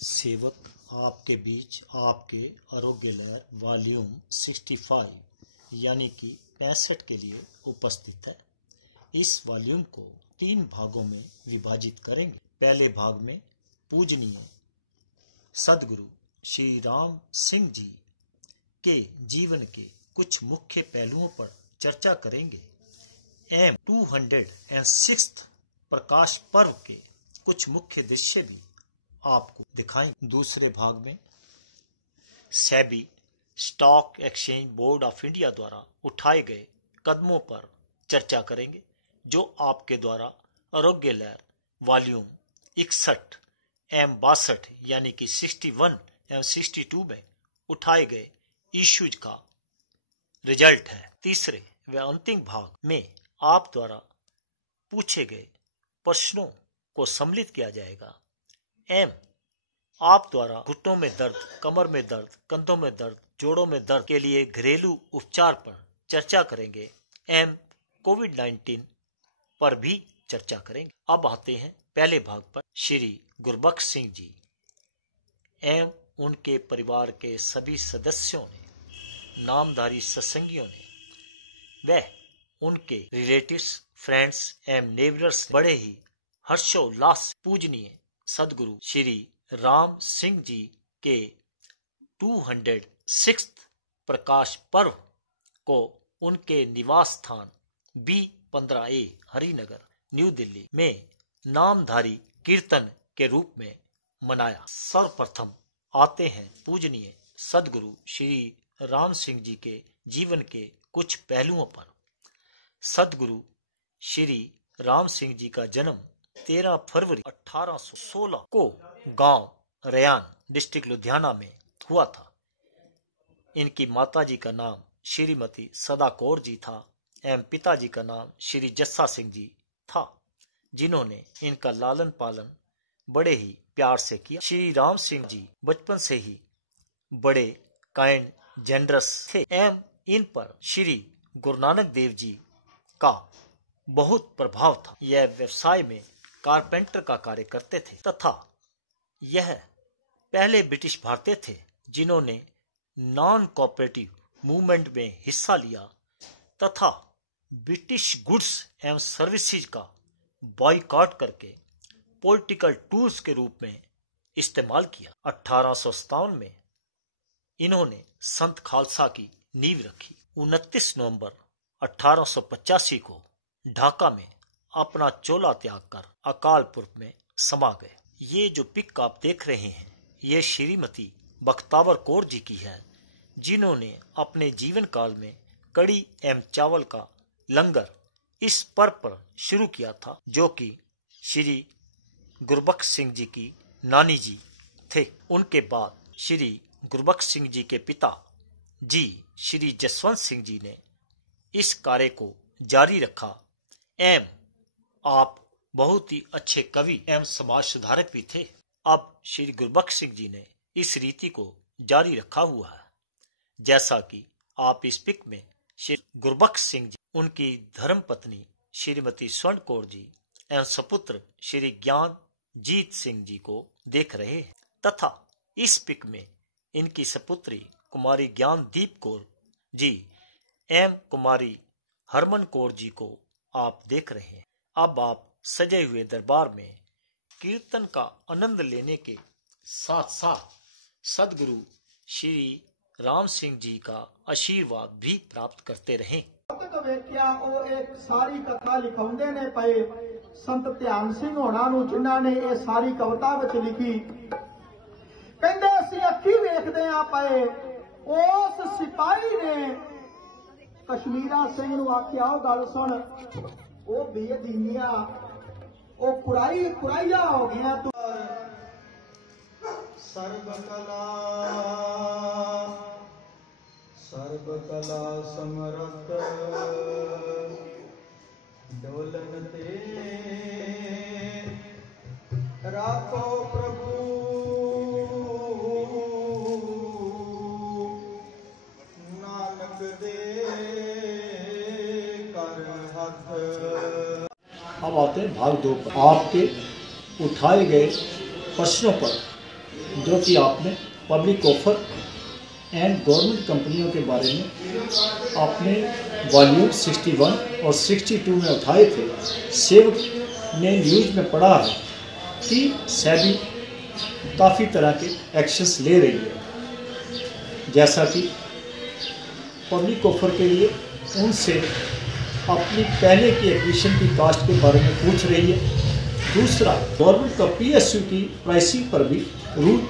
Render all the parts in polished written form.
सेवक आपके बीच आपके आरोग्य लहर वॉल्यूम 65 यानी कि 65 के लिए उपस्थित है। इस वॉल्यूम को 3 भागों में विभाजित करेंगे। पहले भाग में पूजनीय सदगुरु श्री राम सिंह जी के जीवन के कुछ मुख्य पहलुओं पर चर्चा करेंगे एवं 206 प्रकाश पर्व के कुछ मुख्य दृश्य भी आपको दिखाएं। दूसरे भाग में SEBI stock exchange board of India द्वारा उठाए गए कदमों पर चर्चा करेंगे जो आपके द्वारा आरोग्य लहर वॉल्यूम 61 एवं 62 यानी कि 61 एवं 62 में उठाए गए इश्यूज का रिजल्ट है। तीसरे व अंतिम भाग में आप द्वारा पूछे गए प्रश्नों को सम्मिलित किया जाएगा एवं आप द्वारा घुटनों में दर्द, कमर में दर्द, कंधों में दर्द, जोड़ों में दर्द के लिए घरेलू उपचार पर चर्चा करेंगे एवं कोविड-19 पर भी चर्चा करेंगे। अब आते हैं पहले भाग पर। श्री गुरबख्श सिंह जी एवं उनके परिवार के सभी सदस्यों ने, नामधारी सत्संगियों ने व उनके रिलेटिव्स, फ्रेंड्स एवं नेबर्स बड़े ही हर्षोल्लास पूजनीय सदगुरु श्री राम सिंह जी के 206 प्रकाश पर्व को उनके निवास स्थान B15A हरिनगर न्यू दिल्ली में नामधारी कीर्तन के रूप में मनाया। सर्वप्रथम आते हैं पूजनीय सदगुरु श्री राम सिंह जी के जीवन के कुछ पहलुओं पर। सदगुरु श्री राम सिंह जी का जन्म 13 फरवरी 1816 को गांव रयान डिस्ट्रिक्ट लुधियाना में हुआ था। इनकी माताजी का नाम श्रीमती सदा कौर जी था एवं पिताजी का नाम श्री जस्सा सिंह जी था, जिन्होंने इनका लालन पालन बड़े ही प्यार से किया। श्री राम सिंह जी बचपन से ही बड़े काइंड जेनरस थे एवं इन पर श्री गुरु नानक देव जी का बहुत प्रभाव था। यह व्यवसाय में कारपेंटर का कार्य करते थे तथा यह पहले ब्रिटिश भारतीय थे जिन्होंने नॉन कोऑपरेटिव मूवमेंट में हिस्सा लिया तथा ब्रिटिश गुड्स एवं सर्विसेज का बॉयकॉट करके पॉलिटिकल टूल्स के रूप में इस्तेमाल किया। 1857 में इन्होंने संत खालसा की नींव रखी। 29 नवंबर 1885 को ढाका में अपना चोला त्याग कर अकाल पुरख में समा गए। ये जो पिक आप देख रहे हैं ये श्रीमती बख्तावर कौर जी की है, जिन्होंने अपने जीवन काल में कड़ी एवं चावल का लंगर इस पर्व पर शुरू किया था, जो कि श्री गुरबख्श सिंह जी की नानी जी थे। उनके बाद श्री गुरबख्श सिंह जी के पिता जी श्री जसवंत सिंह जी ने इस कार्य को जारी रखा एवं आप बहुत ही अच्छे कवि एवं समाज सुधारक भी थे। अब श्री गुरबख्श सिंह जी ने इस रीति को जारी रखा हुआ है। जैसा कि आप इस पिक में श्री गुरबख्श सिंह जी, उनकी धर्म पत्नी श्रीमती स्वर्ण कौर जी एवं सपुत्र श्री ज्ञानजीत सिंह जी को देख रहे हैं तथा इस पिक में इनकी सपुत्री कुमारी ज्ञानदीप कौर जी एवं कुमारी हरमन कौर जी को आप देख रहे हैं। अब आप सजे हुए दरबार में कीर्तन का आनंद लेने के साथ साथ सदगुरु श्री राम सिंह जी का आशीर्वाद भी प्राप्त करते रहें। एक सारी कथा लिखाउंदे ने पए संत ध्यान सिंह होना नूं, जिन्हां ने ये सारी कविता विच लिखी। कहंदे असीं अखी वेखदे आ पए उस सिपाही ने कश्मीरा सिंह नूं आख्या ओ गल सुन, ओ बेदीनिया ओ कुराइया हो गया तू। सर्व कला समरथ डोलन ते राखो प्रभु नानक दे कर हथ। अब आते हैं भाग 2 पर। आपके उठाए गए प्रश्नों पर जो कि आपने पब्लिक ऑफर एंड गवर्नमेंट कंपनियों के बारे में आपने वॉल्यूम 61 और 62 में उठाए थे। सेवक ने न्यूज़ में पढ़ा है कि सेबी काफ़ी तरह के एक्शंस ले रही है, जैसा कि पब्लिक ऑफर के लिए उनसे अपनी पहले की एक्विजिशन की कास्ट के बारे में पूछ रही है। दूसरा, गवर्नमेंट का PSU की प्राइसिंग पर भी रूल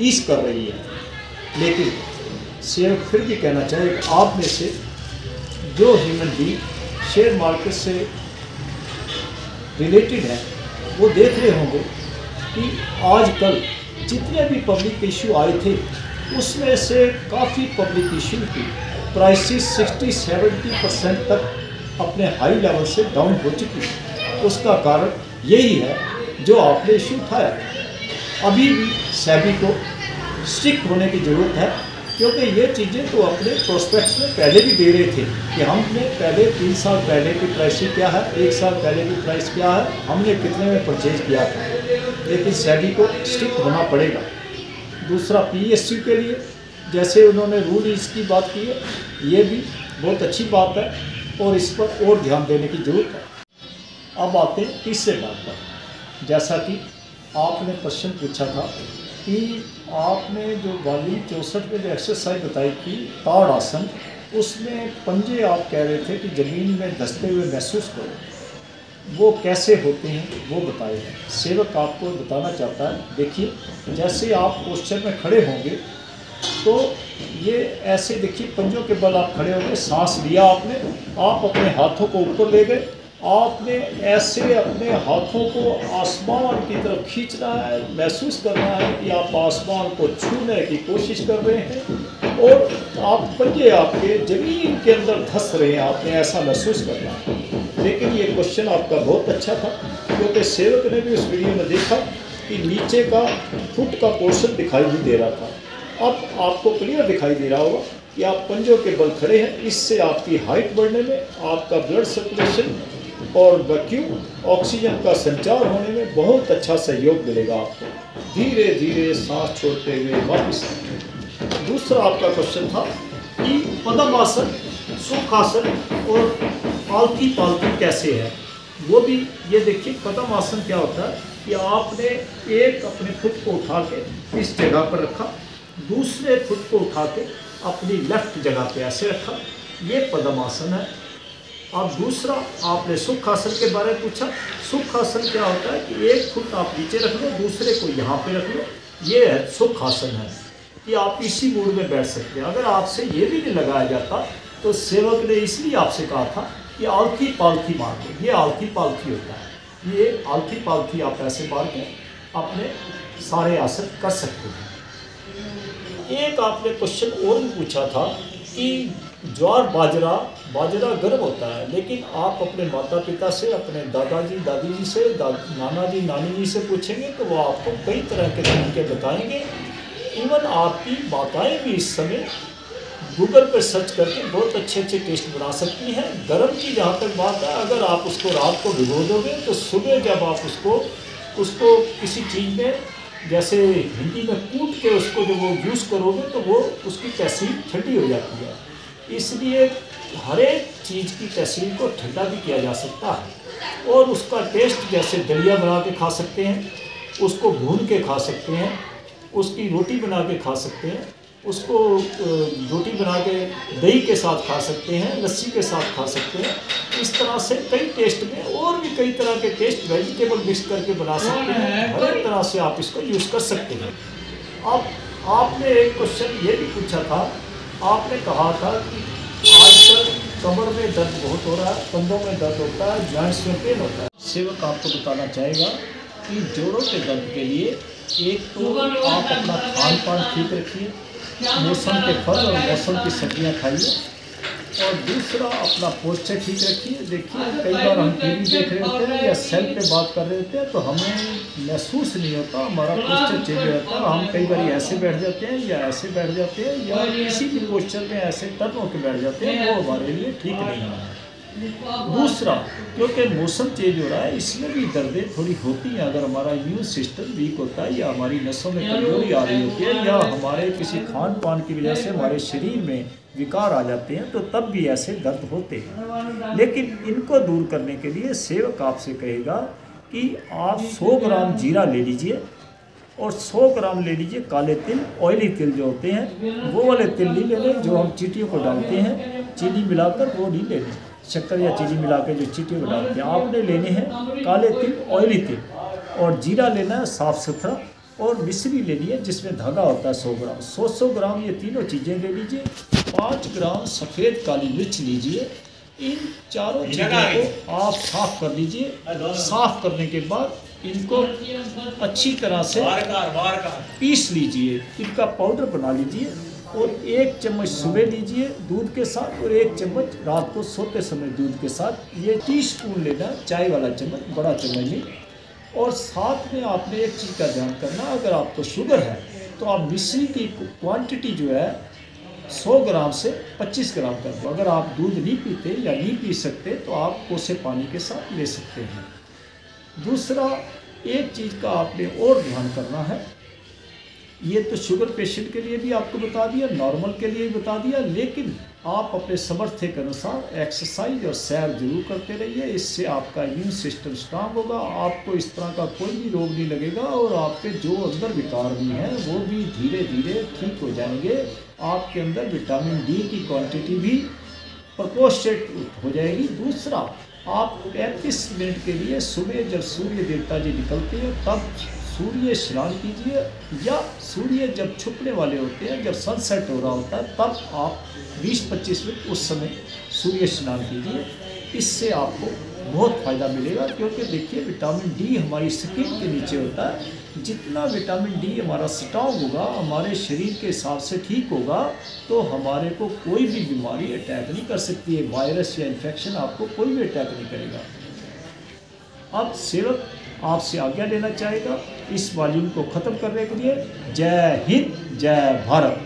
ईज कर रही है। लेकिन सेवक फिर भी कहना चाहेगा, आप में से जो ह्यूमन बीइंग शेयर मार्केट से रिलेटेड है वो देख रहे होंगे कि आजकल जितने भी पब्लिक इशू आए थे उसमें से काफ़ी पब्लिक इशू की प्राइसेस 60-70% तक अपने हाई लेवल से डाउन हो चुकी है। उसका कारण यही है जो आपने इशू उठाया। अभी भी सेबी को स्ट्रिक्ट होने की ज़रूरत है, क्योंकि ये चीज़ें तो अपने प्रोस्पेक्ट्स में पहले भी दे रहे थे कि हमने पहले 3 साल पहले की प्राइसिंग क्या है, 1 साल पहले की प्राइस क्या है, हमने कितने में परचेज किया था। लेकिन सेबी को स्ट्रिक्ट होना पड़ेगा। दूसरा, PSU के लिए जैसे उन्होंने रूल इसकी बात की है, ये भी बहुत अच्छी बात है और इस पर और ध्यान देने की ज़रूरत है। अब आते हैं तीसरे बात पर। जैसा कि आपने प्रश्न पूछा था कि आपने जो वॉल्यूम 64 में जो एक्सरसाइज बताई थी ताड़ आसन, उसमें पंजे आप कह रहे थे कि ज़मीन में धंसते हुए महसूस करो, वो कैसे होते हैं वो बताए। सेवक आपको बताना चाहता है, देखिए जैसे आप पोस्चर में खड़े होंगे तो ये ऐसे देखिए, पंजों के बल आप खड़े होंगे, सांस लिया आपने, आप अपने हाथों को ऊपर ले गए, आपने ऐसे अपने हाथों को आसमान की तरफ खींचना है, महसूस करना है कि आप आसमान को छूने की कोशिश कर रहे हैं और आप पंजे आपके ज़मीन के अंदर धंस रहे हैं, आपने ऐसा महसूस करना है। लेकिन ये क्वेश्चन आपका बहुत अच्छा था, क्योंकि सेवक ने भी उस वीडियो में देखा कि नीचे का फुट का पोर्शन दिखाई नहीं दे रहा था। अब आपको क्लियर दिखाई दे रहा होगा कि आप पंजों के बल खड़े हैं। इससे आपकी हाइट बढ़ने में, आपका ब्लड सर्कुलेशन और वैक्यूम ऑक्सीजन का संचार होने में बहुत अच्छा सहयोग मिलेगा आपको। धीरे धीरे सांस छोड़ते हुए वापस। दूसरा आपका क्वेश्चन था कि पद्मासन, सुखासन और पालथी पालथी कैसे है, वो भी ये देखिए। पद्मासन क्या होता है कि आपने एक अपने फुट को उठा के इस जगह पर रखा, दूसरे फुट को उठा के अपनी लेफ्ट जगह पे ऐसे रखा, ये पद्मासन है। अब दूसरा आपने सुखासन के बारे में पूछा। सुखासन क्या होता है कि एक फुट आप नीचे रख लो, दूसरे को यहाँ पे रख लो, ये है सुखासन है कि आप इसी मूड में बैठ सकते हैं। अगर आपसे ये भी नहीं लगाया जाता तो सेवक ने इसलिए आपसे कहा था कि आलथी पालथी मार दो, ये आलथी पालथी होता है। ये आलथी पालथी आप ऐसे मार के अपने सारे आसन कर सकते हैं। एक आपने क्वेश्चन और भी पूछा था कि ज्वार बाजरा गर्म होता है, लेकिन आप अपने माता पिता से, अपने दादाजी दादी जी से, नाना जी नानी जी से पूछेंगे तो वो आपको कई तरह के तरीके बताएंगे। इवन आपकी माताएं भी इस समय गूगल पर सर्च करके बहुत अच्छे अच्छे टेस्ट बना सकती हैं। गर्म की जहाँ तक बात है, अगर आप उसको रात को भिगो दोगे तो सुबह जब आप उसको किसी चीज़ में, जैसे हिंदी में कूट के उसको जब वो यूज़ करोगे तो वो उसकी तहसील ठंडी हो जाती है। इसलिए हर एक चीज़ की तहसील को ठंडा भी किया जा सकता है और उसका टेस्ट जैसे दलिया बना के खा सकते हैं, उसको भून के खा सकते हैं, उसकी रोटी बना के खा सकते हैं, उसको रोटी बना के दही के साथ खा सकते हैं, लस्सी के साथ खा सकते हैं। इस तरह से कई टेस्ट में और भी कई तरह के टेस्ट वेजिटेबल मिक्स करके बना सकते हैं। हर एक तरह से आप इसको यूज़ कर सकते हैं। अब आपने एक क्वेश्चन ये भी पूछा था, आपने कहा था कि आजकल कमर में दर्द बहुत हो रहा है, कंधों में दर्द होता है, जॉइंट्स में पेन होता है। सेवक आपको बताना चाहेगा कि जोड़ों के दर्द के लिए एक तो आप अपना खान पान ठीक रखिए, मौसम के फल और मौसम की सब्जियां खाइए, और दूसरा अपना पोस्चर ठीक रखिए। देखिए कई बार हम टीवी देख रहे होते हैं या सेल पे बात कर रहे होते हैं तो हमें महसूस नहीं होता, हमारा पोस्चर चेंज हो जाता है। हम कई बार ऐसे बैठ जाते हैं या ऐसे बैठ जाते हैं या किसी भी पोस्चर में ऐसे टर्न होकर बैठ जाते हैं, वो हमारे लिए ठीक नहीं है। दूसरा, क्योंकि मौसम चेंज हो रहा है, इसमें भी दर्दें थोड़ी होती हैं। अगर हमारा इम्यून सिस्टम वीक होता है या हमारी नसों में कमजोरी आ रही होती है या हमारे किसी खान पान की वजह से हमारे शरीर में विकार आ जाते हैं, तो तब भी ऐसे दर्द होते हैं। लेकिन इनको दूर करने के लिए सेवक आपसे कहेगा कि आप 100 ग्राम जीरा ले लीजिए और 100 ग्राम ले लीजिए काले तिल, ऑयली तिल जो होते हैं वो वाले तिल नहीं लेने जो हम चींटियों को डालते हैं, चीनी मिलाकर वो नहीं लेने, शक्कर या चीनी मिला के जो चींटियों को डालते हैं। आपने लेने हैं काले तिल, ऑयली तिल, और जीरा लेना है साफ़ सुथरा, और मिश्री लेनी है जिसमें धागा होता है 100 ग्राम। 100 ग्राम ये तीनों चीज़ें ले लीजिए। 5 ग्राम सफ़ेद काली मिर्च लीजिए। इन चारों चीज़ों को आप साफ़ कर लीजिए। साफ़ करने के बाद इनको अच्छी तरह से पीस लीजिए, इनका पाउडर बना लीजिए, और 1 चम्मच सुबह लीजिए दूध के साथ और 1 चम्मच रात को सोते समय दूध के साथ। ये टीस्पून लेना, चाय वाला चम्मच, बड़ा चम्मच नहीं। और साथ में आपने एक चीज़ का ध्यान करना, अगर आपको शुगर है तो आप मिश्री की क्वांटिटी जो है 100 ग्राम से 25 ग्राम कर दो। अगर आप दूध नहीं पीते या नहीं पी सकते तो आप कोसे पानी के साथ ले सकते हैं। दूसरा, एक चीज़ का आपने और ध्यान करना है, ये तो शुगर पेशेंट के लिए भी आपको बता दिया, नॉर्मल के लिए भी बता दिया, लेकिन आप अपने सामर्थ्य के अनुसार एक्सरसाइज और सैर जरूर करते रहिए। इससे आपका इम्यून सिस्टम स्ट्रांग होगा, आपको इस तरह का कोई भी रोग नहीं लगेगा, और आपके जो अंदर विकार भी हैं वो भी धीरे धीरे ठीक हो जाएंगे। आपके अंदर विटामिन डी की क्वांटिटी भी प्रपोर्शनेट हो जाएगी। दूसरा, आप 35 मिनट के लिए सुबह जब सूर्य देवता जी निकलते हैं तब सूर्य स्नान कीजिए, या सूर्य जब छुपने वाले होते हैं, जब सनसेट हो रहा होता है, तब आप 20-25 मिनट उस समय सूर्य स्नान कीजिए। इससे आपको बहुत फ़ायदा मिलेगा, क्योंकि देखिए विटामिन डी हमारी स्किन के नीचे होता है। जितना विटामिन डी हमारा स्ट्रांग होगा, हमारे शरीर के हिसाब से ठीक होगा, तो हमारे को कोई भी बीमारी अटैक नहीं कर सकती है। वायरस या इन्फेक्शन आपको कोई भी अटैक नहीं करेगा। अब सेवक आपसे आज्ञा लेना चाहेगा इस वॉल्यूम को ख़त्म करने के लिए। जय हिंद, जय भारत।